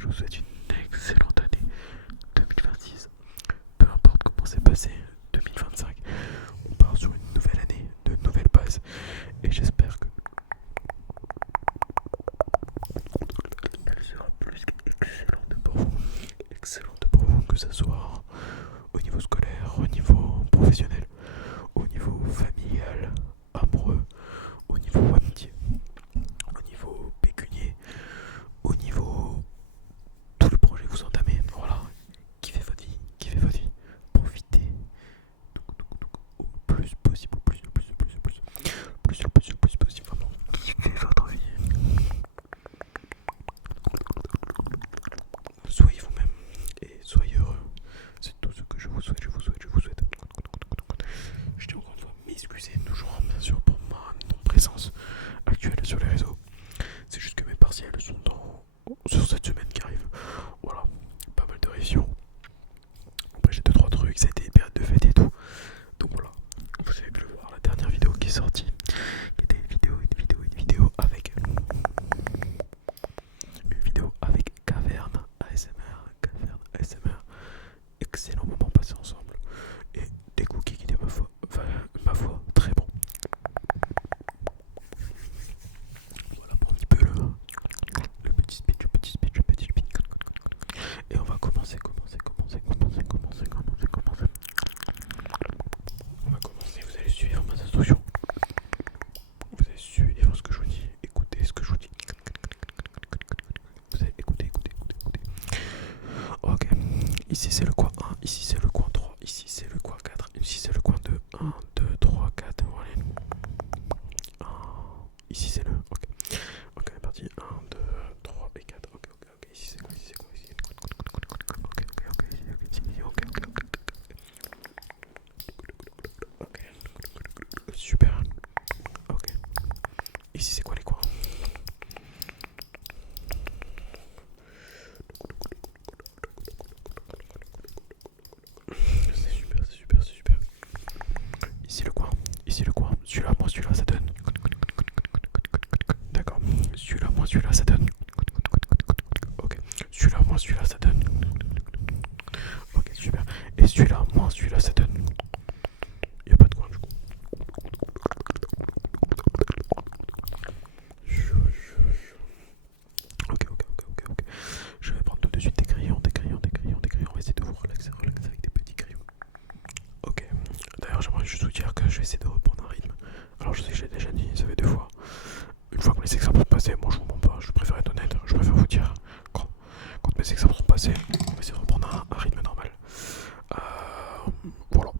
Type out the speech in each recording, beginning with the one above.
je vous souhaite une excellente année 2026. Peu importe comment s'est passé 2025, on part sur une nouvelle année, de nouvelles bases. Et j'espère que elle sera plus qu'excellente pour vous. Excellente pour vous, que ce soit au niveau scolaire, au niveau professionnel, au niveau familial, amoureux, au niveau amitié, au niveau pécunier, au niveau tout le projet que vous entamez. Voilà, kiffez votre vie, profitez au plus possible, le plus possible, vraiment, kiffez votre vie. Soyez vous-même et soyez heureux. C'est tout ce que je vous souhaite, Je tiens encore une fois à m'excuser toujours, bien sûr, pour ma non-présence actuelle sur les réseaux. C'est juste que mes partiels sont sur cette semaine qui arrive. Voilà, pas mal de révisions. Après j'ai 2-3 trucs, ça a été période de fête et tout. Donc voilà, vous avez pu le voir, la dernière vidéo qui est sortie, qui était une vidéo avec Caverne ASMR. Excellent moment passé ensemble. Et des cookies qui étaient ma foi, très bons. Voilà pour un petit peu le petit speech. Et on va commencer. On va commencer, vous allez suivre mes instructions. Vous allez suivre ce que je vous dis, écoutez ce que je vous dis. Vous allez écouter. Ok, ici c'est le coin 1, ici c'est le coin 3, ici c'est le coin 4, ici c'est le coin 2. 1, 2, 3, 4, voilà. Ici c'est le. Ok, on est parti. 1, 2, 3 et 4. Ok. Ici c'est quoi ici. Ok. Super. Ok. Ici c'est quoi les coins? C'est super. Ici le coin. Celui-là, ça donne. D'accord. Celui-là, ça donne. Ok. Celui-là, ça donne. Ok, super. Et celui-là, ça donne. Il n'y a pas de coin du coup. Ok. Je vais prendre tout de suite des crayons. On va essayer de vous relaxer avec des petits crayons. Ok. D'ailleurs, j'aimerais juste vous dire que je vais essayer de reprendre un rythme. Alors, je sais que j'ai déjà dit, ça fait 2 fois. Une fois que mes examens sont passés, moi je vous mens pas, je préfère être honnête, je préfère vous dire quand mes examens sont passés, on va essayer de reprendre un rythme normal. Voilà,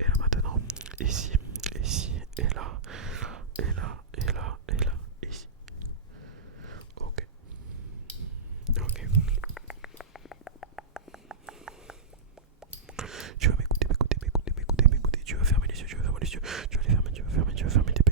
Et là maintenant, ici, ici, et là, et là, et là, et là, ici. Ok. Ok. Tu vas m'écouter, m'écouter, m'écouter, m'écouter, m'écouter. Tu vas fermer les yeux, tu vas fermer les yeux. Tu vas les fermer, tu vas fermer, tu vas fermer tes